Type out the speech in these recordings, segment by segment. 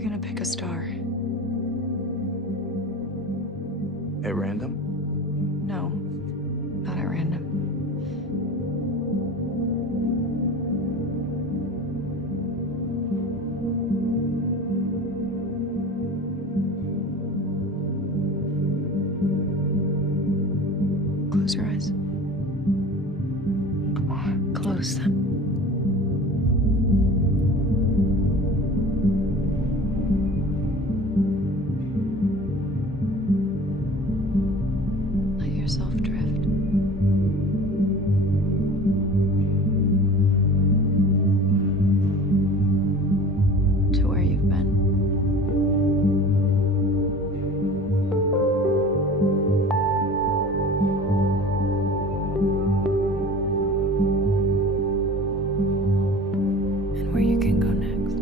We're gonna pick a star. At random? No, not at random. Close your eyes. Come on. Close them. Let yourself drift. To where you've been. And where you can go next.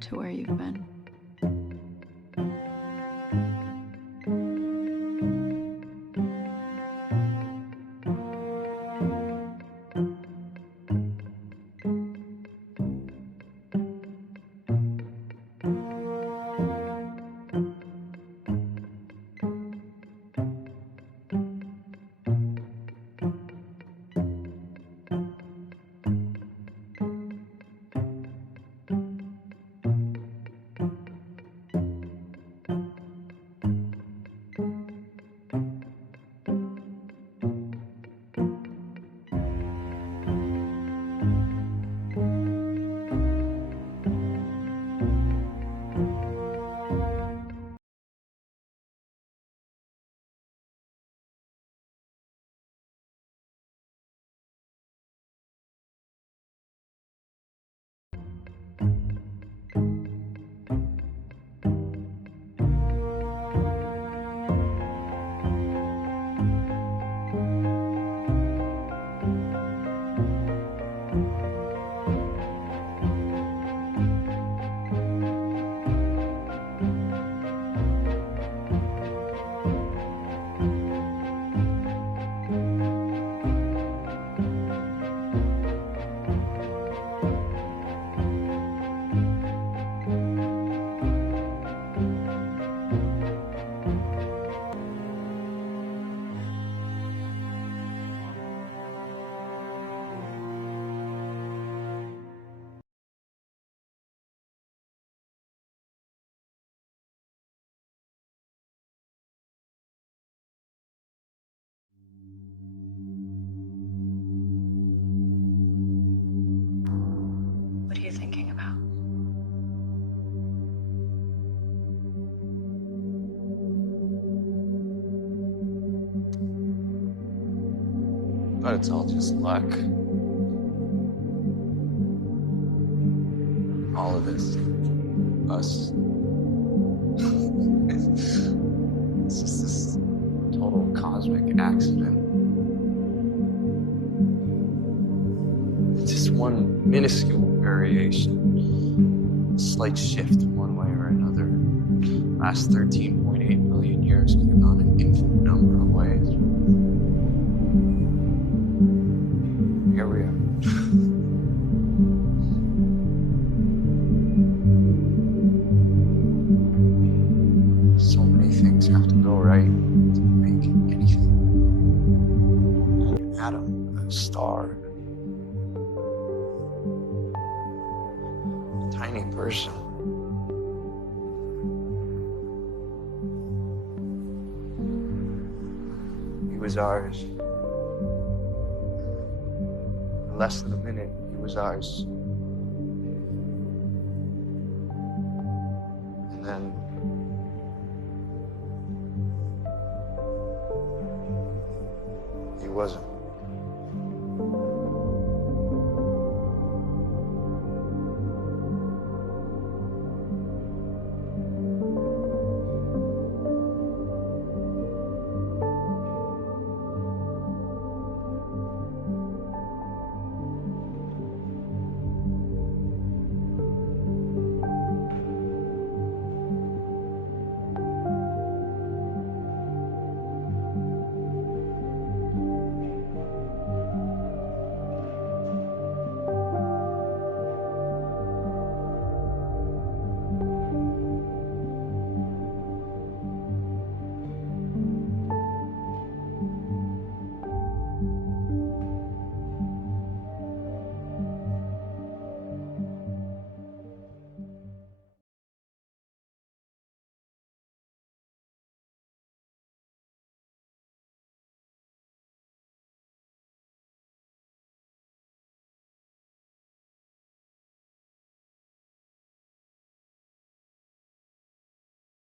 To where you've been. What are you thinking about? But it's all just luck. All of this. Us. It's just this total cosmic accident. It's just one minuscule variation. Slight shift one way or another. Last 13.8 million years could have gone an infinite number of ways. Here we are. So many things have to go right to make anything. An atom, a star, a tiny person. He was ours. less than a minute, he was ours. And then he wasn't.